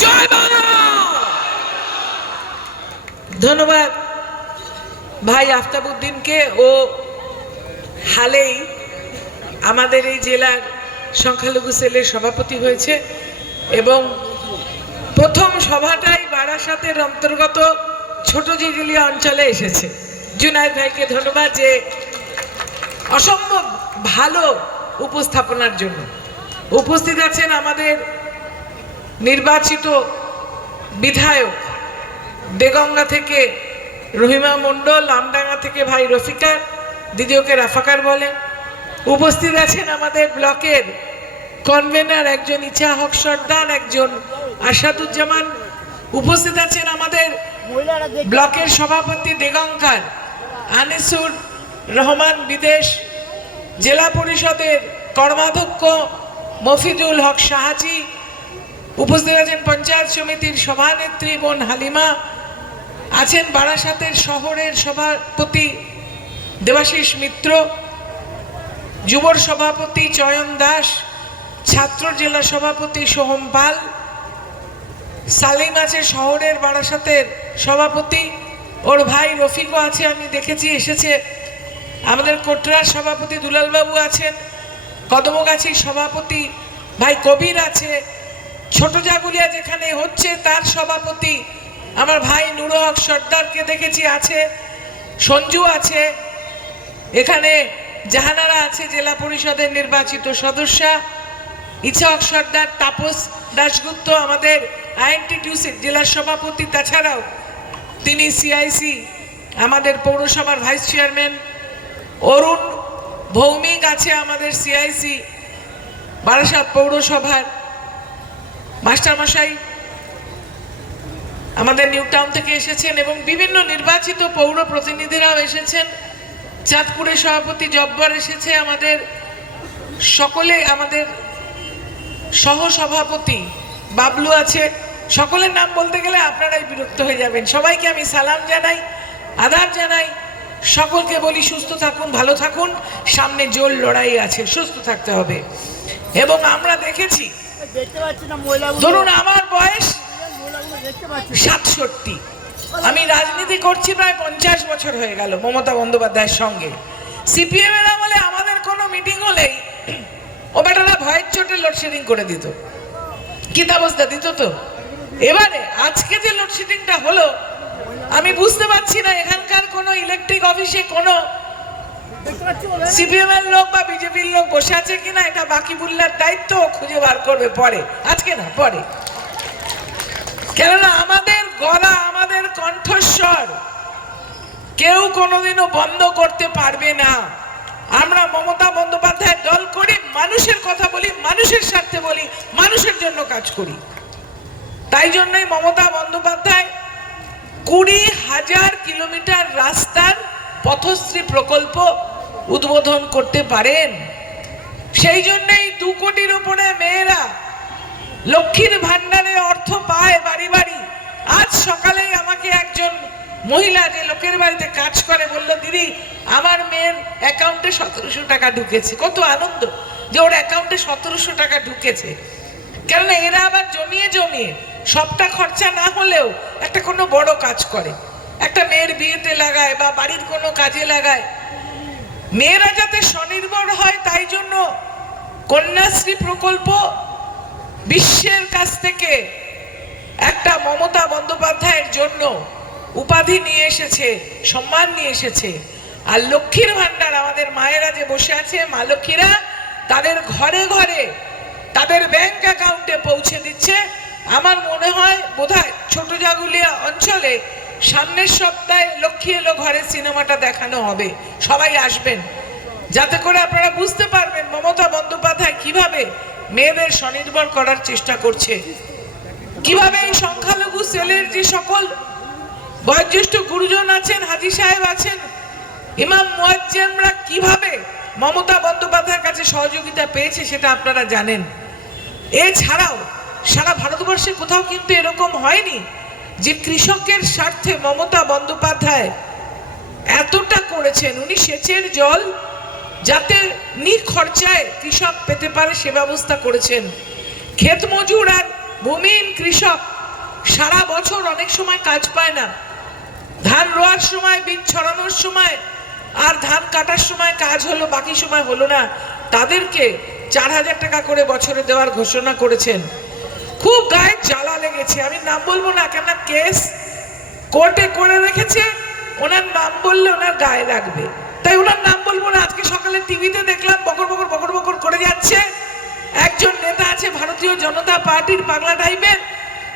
জয় বাংলা। ধন্যবাদ ভাই আফতাবউদ্দিনকে। ও হালেই আমাদের এই জেলার সংখ্যালঘু সেলের সভাপতি হয়েছে এবং প্রথম সভাটাই বারাসাতের অন্তর্গত ছোট জিগিলিয়া অঞ্চলে এসেছে। জুনায়েদ ভাইকে ধন্যবাদ যে অসম্ভব ভালো উপস্থাপনার জন্য। উপস্থিত আছেন আমাদের নির্বাচিত বিধায়ক দেগঙ্গা থেকে রহিমা মণ্ডল, আমডাঙ্গা থেকে ভাই রফিকার, দিদিওকে রাফাকার বলে। উপস্থিত আছেন আমাদের ব্লকের কনভেনার একজন ইচ্ছা হক সর্দার, একজন আসাদুজ্জামান। উপস্থিত আছেন আমাদের ব্লকের সভাপতি দেগঙ্গার আনিসুর রহমান বিদেশ, জেলা পরিষদের কর্মাধ্যক্ষ মফিজুল হক শাহাজি। উপস্থিত আছেন পঞ্চায়েত সমিতির সভানেত্রী বোন হালিমা, আছেন বারাসাতের শহরের সভাপতি দেবাশিস মিত্র, যুবর সভাপতি চয়ন দাস, ছাত্র জেলা সভাপতি সোহম পাল, সালিম আছে শহরের বারাসাতের সভাপতি, ওর ভাই রফিকও আছে, আমি দেখেছি এসেছে। আমাদের কোটরার সভাপতি দুলালবাবু আছেন, কদমগাছির সভাপতি ভাই কবির আছে, ছোট জাগুলিয়া যেখানে হচ্ছে তার সভাপতি আমার ভাই নুর হক সর্দারকে দেখেছি আছে, সঞ্জু আছে, এখানে জাহানারা আছে জেলা পরিষদের নির্বাচিত সদস্যা, ইচ্ছা হক সর্দার, তাপস দাশগুপ্ত আমাদের আইএনটিটিউসি জেলার সভাপতি, তাছাড়াও তিনি সিআইসি আমাদের পৌরসভার ভাইস চেয়ারম্যান, অরুণ ভৌমিক আছে আমাদের সিআইসি বারাসাত পৌরসভার মাস্টারমশাই, আমাদের নিউ টাউন থেকে এসেছেন এবং বিভিন্ন নির্বাচিত পৌর প্রতিনিধিরাও এসেছেন। চাঁদপুরের সভাপতি জব্বার এসেছে, আমাদের সকলে, আমাদের সহ সভাপতি বাবলু আছে। সকলের নাম বলতে গেলে আপনারাই বিরক্ত হয়ে যাবেন। সবাইকে আমি সালাম জানাই, আদাব জানাই, সকলকে বলি সুস্থ থাকুন, ভালো থাকুন, সামনে জোর লড়াই আছে, সুস্থ থাকতে হবে। এবং আমরা দেখেছি, ধরুন আমার বয়স 67, আমি রাজনীতি করছি প্রায় 50 বছর হয়ে গেল মমতা বন্দ্যোপাধ্যায়ের সঙ্গে। সিপিএম এর আমলে আমাদের কোনো মিটিং হলেই ও বেটারা ভয়ের চোটে লোডশেডিং করে দিত, কি অবস্থা দিত তো। এবারে আজকে যে লোডশেডিংটা হলো, আমি বুঝতে পারছি না এখানকার কোনো ইলেকট্রিক অফিসে কোনো সিপিএম এর লোক বা বিজেপির লোক বসে আছে কিনা, এটা বাকিবুল্লার দায়িত্ব, খুঁজে বার করবে পরে, আজকে না পরে। কেননা আমাদের গলা, আমাদের কণ্ঠস্বর কেউ কোনোদিনও বন্ধ করতে পারবে না। আমরা মমতা বন্দ্যোপাধ্যায় দল করি, মানুষের কথা বলি, মানুষের স্বার্থে বলি, মানুষের জন্য কাজ করি। তাই জন্যই মমতা বন্দ্যোপাধ্যায় 20,000 কিলোমিটার রাস্তার পথশ্রী প্রকল্প উদ্বোধন করতে পারেন। সেই জন্যই 2 কোটির উপরে মেয়েরা লক্ষ্মীর ভান্ডারে অর্থ পায় বাড়ি বাড়ি। আজ সকালেই আমাকে একজন মহিলা যে লোকের বাড়িতে কাজ করে বলল, দিদি আমার মেয়ের অ্যাকাউন্টে 1700 টাকা ঢুকেছে। কত আনন্দ যে ওর অ্যাকাউন্টে 1700 টাকা ঢুকেছে। কেননা এরা আবার জমিয়ে জমিয়ে সবটা খরচা না হলেও একটা কোনো বড় কাজ করে, একটা মেয়ের বিয়েতে লাগায় বা বাড়ির কোনো কাজে লাগায়। মেয়েরা যাতে স্বনির্ভর হয় তাই জন্য কন্যাশ্রী প্রকল্প বিশ্বের কাছ থেকে একটা মমতা বন্দ্যোপাধ্যায়ের জন্য উপাধি নিয়ে এসেছে, সম্মান নিয়ে এসেছে। আর লক্ষ্মীর ভান্ডার আমাদের মায়েরা যে বসে আছে, মা লক্ষ্মীরা তাদের ঘরে ঘরে তাদের ব্যাংক অ্যাকাউন্টে পৌঁছে দিচ্ছে। আমার মনে হয় বোধহয় ছোট জাগুলিয়া অঞ্চলে সামনের সপ্তাহে লক্ষ্মী এলো ঘরে সিনেমাটা দেখানো হবে, সবাই আসবেন, যাতে করে আপনারা বুঝতে পারবেন মমতা বন্দ্যোপাধ্যায় কিভাবে মেয়েদের স্বনির্ভর করার চেষ্টা করছে, কিভাবে এই সংখ্যালঘু সেলের যে সকল বয়োজ্যেষ্ঠ গুরুজন আছেন, হাজী সাহেব আছেন, ইমাম মুয়াজ্জিমরা কিভাবে মমতা বন্দ্যোপাধ্যায়ের কাছে সহযোগিতা পেয়েছে সেটা আপনারা জানেন। এছাড়াও সারা ভারতবর্ষে কোথাও কিন্তু এরকম হয়নি যে কৃষকের স্বার্থে মমতা বন্দ্যোপাধ্যায় এতটা করেছেন। উনি সেচের জল যাতে নিখরচায় কৃষক পেতে পারে সে ব্যবস্থা করেছেন। ক্ষেত মজুর আর ভূমিহীন কৃষক সারা বছর অনেক সময় কাজ পায় না, ধান রোয়ার সময়, বীজ ছড়ানোর সময় আর ধান কাটার সময় কাজ হলো, বাকি সময় হলো না, তাদেরকে 4,000 টাকা করে বছরে দেওয়ার ঘোষণা করেছেন। খুব গায়ে জ্বালা লেগেছে, আমি নাম বলবো না, কেন কেস কোর্টে করে রেখেছে, ওনার নাম বললে ওনার গায়ে লাগবে, তাই ওনার নাম বলবো না। আজকে সকালে টিভিতে দেখলাম বকর বকর বকর বকর করে যাচ্ছে। একজন নেতা আছে ভারতীয় জনতা পার্টির, পাগলা টাইপের,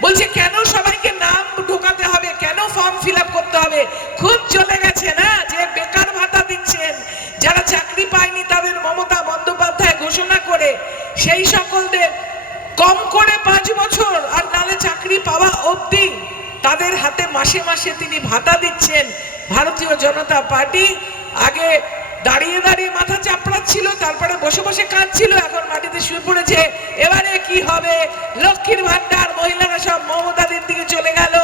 বলছে কেন সবাইকে নাম ঢোকাতে হবে, কেন ফর্ম ফিল আপ করতে হবে। খুব চলে গেছে না যে বেকার ভাতা দিচ্ছেন, যারা চাকরি পায়নি তাদের মমতা বন্দ্যোপাধ্যায় ঘোষণা করে সেই সকলদের কম করে 5 বছর আর নালে চাকরি পাওয়া অবধি তাদের হাতে মাসে মাসে তিনি ভাতা দিচ্ছেন। ভারতীয় জনতা পার্টি আগে দাঁড়িয়ে দাঁড়িয়ে মাথা চাপড়াচ্ছিল, তারপরে বসে বসে কাঁদছিল, এখন মাটিতে শুয়ে পড়েছে। এবারে কি হবে? লক্ষ্মীর ভান্ডার, মহিলারা সব মমতাদের দিকে চলে গেল,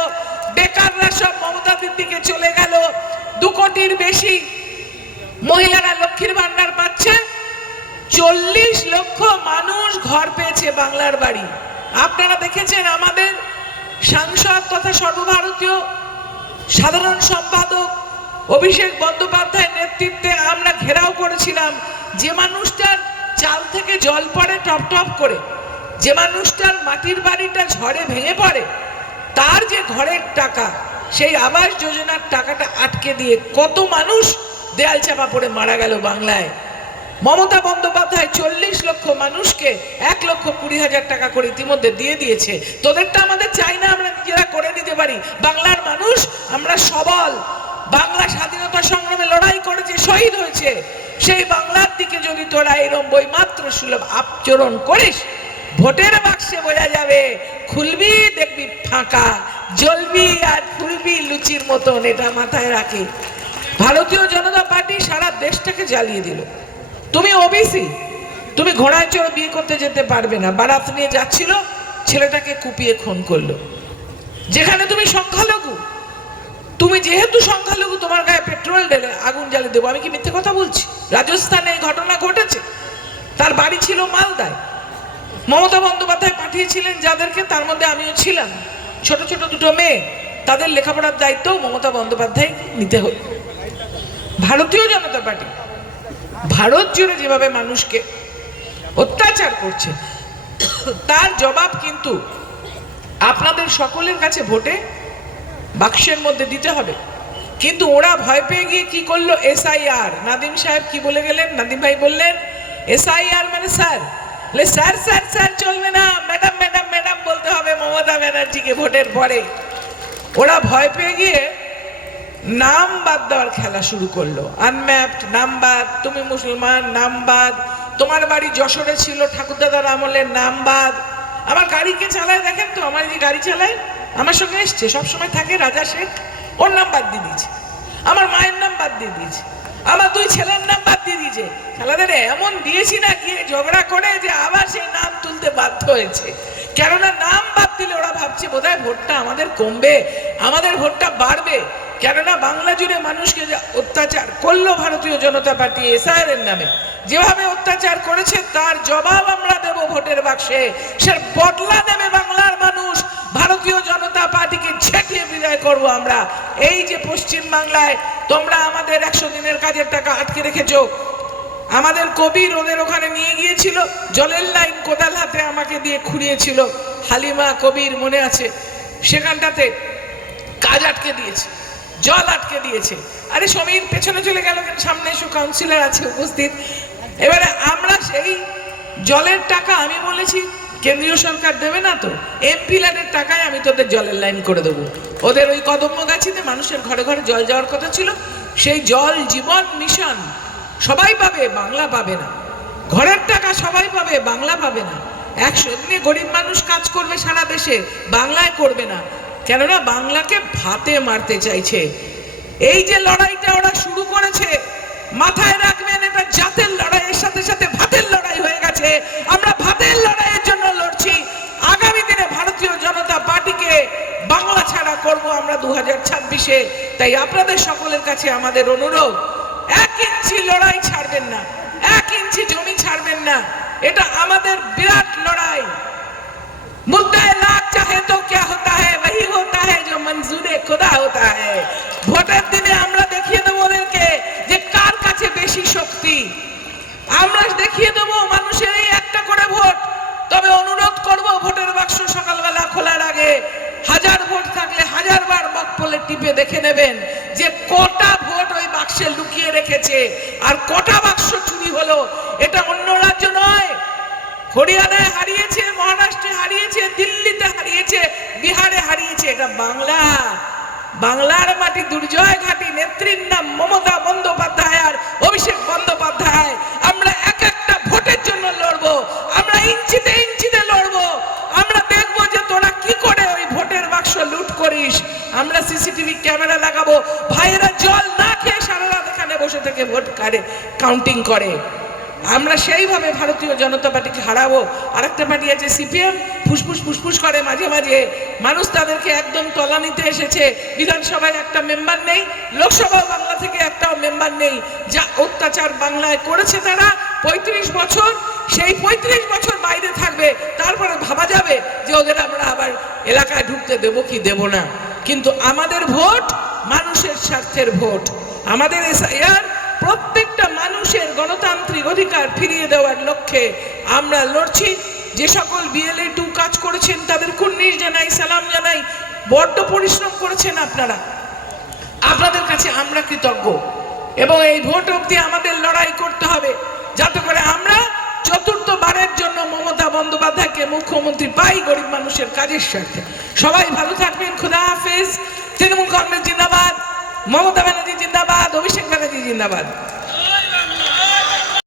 বেকাররা সব মমতাদের দিকে চলে গেল। 2 কোটির বেশি মহিলারা লক্ষ্মীর ভান্ডার পাচ্ছে, 40 লক্ষ মানুষ ঘর পেয়েছে বাংলার বাড়ি। আপনারা দেখেছেন আমাদের সাংসদ তথা সর্বভারতীয় সাধারণ সম্পাদক অভিষেক বন্দ্যোপাধ্যায়ের নেতৃত্বে আমরা ঘেরাও করেছিলাম। যে মানুষটার চাল থেকে জল পড়ে টপ টপ করে, যে মানুষটার মাটির বাড়িটা ঝড়ে ভেঙে পড়ে, তার যে ঘরের টাকা, সেই আবাস যোজনার টাকাটা আটকে দিয়ে কত মানুষ দেয়াল চাপা পড়ে মারা গেল বাংলায়। মমতা বন্দ্যোপাধ্যায় 40 লক্ষ মানুষকে 1,20,000 টাকা করে ইতিমধ্যে দিয়ে দিয়েছে। তোদেরটা আমাদের চাই না, আমরা নিজেরা করে নিতে পারি। বাংলার মানুষ আমরা সবল, বাংলা স্বাধীনতা সংগ্রামে লড়াই করেছে, শহীদ হয়েছে। সেই বাংলার দিকে যদি তোরা এরম বইমাত্র সুলভ আচরণ করিস, ভোটের বাক্সে বোঝা যাবে, খুলবি দেখবি ফাঁকা, জ্বলবি আর ফুলবি লুচির মতন। এটা মাথায় রাখি। ভারতীয় জনতা পার্টি সারা দেশটাকে জ্বালিয়ে দিল। তুমি ওবিসি, তুমি ঘোড়ায় চড়ে বিয়ে করতে যেতে পারবে না, বারাত নিয়ে যাচ্ছিল, ছেলেটাকে কুপিয়ে খুন করলো। যেখানে তুমি সংখ্যালঘু, তুমি যেহেতু সংখ্যালঘু, তোমার গায়ে পেট্রোল ঢেলে আগুন জ্বালিয়ে দেবো। আমি কি মিথ্যে কথা বলছি? রাজস্থানে এই ঘটনা ঘটেছে। তার বাড়ি ছিল মালদায়। মমতা বন্দ্যোপাধ্যায় পাঠিয়েছিলেন যাদেরকে, তার মধ্যে আমিও ছিলাম। ছোট ছোট 2 মেয়ে, তাদের লেখাপড়ার দায়িত্ব মমতা বন্দ্যোপাধ্যায় নিতে হল। ভারতীয় জনতা পার্টি ভারত জুড়ে যেভাবে মানুষকে অত্যাচার করছে, তার জবাব কিন্তু আপনাদের সকলের কাছে ভোটে বাক্সের মধ্যে দিতে হবে। কিন্তু ওরা ভয় পেয়ে গিয়ে কি করলো? SIR। নাদিম সাহেব কি বলে গেলেন? নাদিম ভাই বললেন SIR মানে স্যার। স্যার স্যার স্যার চলবে না, ম্যাডাম ম্যাডাম ম্যাডাম বলতে হবে মমতা ব্যানার্জিকে ভোটের পরে। ওরা ভয় পেয়ে গিয়ে নাম বাদ দেওয়ার খেলা শুরু করলো। আনম্যাপড নাম বাদ, তুমি মুসলমান নাম বাদ, তোমার বাড়ি যশোরে ছিল ঠাকুরদাদার আমলের নাম বাদ। আমার গাড়িকে চালায় দেখেন তো, আমার যে গাড়ি চালায় আমার সঙ্গে এসছে, সবসময় থাকে রাজা শেখ, ওর নাম বাদ দিয়ে দিয়েছে। আমার মায়ের নাম বাদ দিয়ে দিয়েছে, আমার 2 ছেলের নাম বাদ দিয়ে দিয়েছে। খেলাদের এমন দিয়েছি না গিয়ে ঝগড়া করে যে আবার সেই নাম তুলতে বাধ্য হয়েছে। কেননা নাম বাদ দিলে ওরা ভাবছে বোধহয় ভোটটা আমাদের কমবে, আমাদের ভোটটা বাড়বে। কেননা বাংলা জুড়ে মানুষকে যে অত্যাচার করলো ভারতীয় জনতা পার্টি SIR এর নামে, যেভাবে অত্যাচার করেছে তার জবাব আমরা দেব ভোটের বাক্সে। সে বদলা নেবে বাংলার মানুষ। ভারতীয় জনতা পার্টিকে ছেটিয়ে বিদায় করব আমরা। এই যে পশ্চিম বাংলায় তোমরা আমাদের 100 দিনের কাজের টাকা আটকে রেখেছো, আমাদের কবির ওদের ওখানে নিয়ে গিয়েছিল, জলের লাইন কোদাল হাতে আমাকে দিয়ে খুঁড়িয়েছিল, হালিমা কবির মনে আছে, সেখানটাতে কাজ আটকে দিয়েছে, জল আটকে দিয়েছে। আরে সমীর পেছনে চলে গেল, সামনে এসো, কাউন্সিলর আছে উপস্থিত। এবারে আমরা সেই জলের টাকা, আমি বলেছি কেন্দ্রীয় সরকার দেবে না তো, MP ল্যান্ডের টাকায় আমি তোদের জলের লাইন করে দেবো। ওদের ওই কদম্বগাছিতে মানুষের ঘরে ঘরে জল যাওয়ার কথা ছিল, সেই জল জীবন মিশন সবাই পাবে, বাংলা পাবে না। ঘরের টাকা সবাই পাবে, বাংলা পাবে না। 100 দিনে গরিব মানুষ কাজ করবে সারা দেশে, বাংলায় করবে না। কেননা বাংলাকে ভাতে মারতে চাইছে। এই যে লড়াইটা ওরা শুরু করেছে, মাথায় রাখবেন এটা জাতের লড়াইয়ের সাথে সাথে ভাতের লড়াই হয়ে গেছে। আমরা ভাতের লড়াইয়ের জন্য লড়ছি। আগামী দিনে ভারতীয় জনতা পার্টিকে বাংলা ছাড়া করব আমরা 2026-এ। তাই আপনাদের সকলের কাছে আমাদের অনুরোধ, 1 ইঞ্চি লড়াই ছাড়বেন না, 1 ইঞ্চি জমি ছাড়বেন না। এটা আমাদের বিরাট লড়াই। মুদ্রায় লাখ जाता है। ভোটের দিনে আমরা দেখিয়ে দেবো ওদেরকে যে কার কাছে বেশি শক্তি। আমরা দেখিয়ে দেবো মানুষের এই একটা করে ভোট। তবে অনুরোধ করব ভোটের বাক্স সকালবেলা খোলার আগে 1000 ভোট থাকলে 1000 বার বকপলে টিপে দেখে নেবেন যে কটা ভোট ওই বাক্সে লুকিয়ে রেখেছে আর কটা বাক্স চুরি হলো। এটা অন্য রাজ্য নয়, হরিয়ানায় হারিয়েছে, মহারাষ্ট্রে হারিয়েছে, দিল্লিতে হারিয়েছে, বিহারে হারিয়েছে, এটা বাংলা। বাংলার মাটি দুর্জয় ঘাটি, নেত্রীর নাম মমতা বন্দ্যোপাধ্যায় আর অভিষেক বন্দ্যোপাধ্যায়। আমরা এক একটা ভোটের জন্য লড়বো, আমরা ইঞ্চিতে ইঞ্চিতে লড়বো। আমরা দেখবো যে তোরা কি করে ওই ভোটের বাক্স লুট করিস। আমরা সিসিটিভি ক্যামেরা লাগাবো, ভাইয়েরা জল না খেয়ে সারা রাত এখানে বসে থেকে ভোট কাউন্টিং করে। আমরা সেইভাবে ভারতীয় জনতা পার্টিকে হারাবো। আরেকটা পার্টি আছে সিপিএম, ফুসফুস ফুসফুস করে মাঝে মাঝে, মানুষ তাদেরকে একদম তলানিতে এসেছে। বিধানসভায় একটা মেম্বার নেই, লোকসভা বাংলা থেকে একটাও মেম্বার নেই। যা অত্যাচার বাংলায় করেছে তারা 35 বছর, সেই 35 বছর বাইরে থাকবে, তারপরে ভাবা যাবে যে ওদের আমরা আবার এলাকায় ঢুকতে দেবো কি দেব না। কিন্তু আমাদের ভোট মানুষের স্বার্থের ভোট। আমাদের এসআইআর প্রত্যেকটা মানুষের গণতান্ত্রিক অধিকার ফিরিয়ে দেওয়ার লক্ষ্যে আমরা লড়ছি। যে সকল বিএলএ 2 কাজ করেছেন তাদের কুর্নিশ জানাই, সালাম জানাই। বড্ড পরিশ্রম করেছেন আপনারা, আপনাদের কাছে আমরা কৃতজ্ঞ। এবং এই ভোট অবধি আমাদের লড়াই করতে হবে যাতে করে আমরা চতুর্থবারের জন্য মমতা বন্দ্যোপাধ্যায়কে মুখ্যমন্ত্রী পাই গরিব মানুষের কাজের স্বার্থে। সবাই ভালো থাকবেন, খুদা হাফেজ। তৃণমূল কংগ্রেস জিন্দাবাদ, মমতা ব্যানার্জি জিন্দাবাদ, অভিষেক ব্যানার্জি জিন্দাবাদ।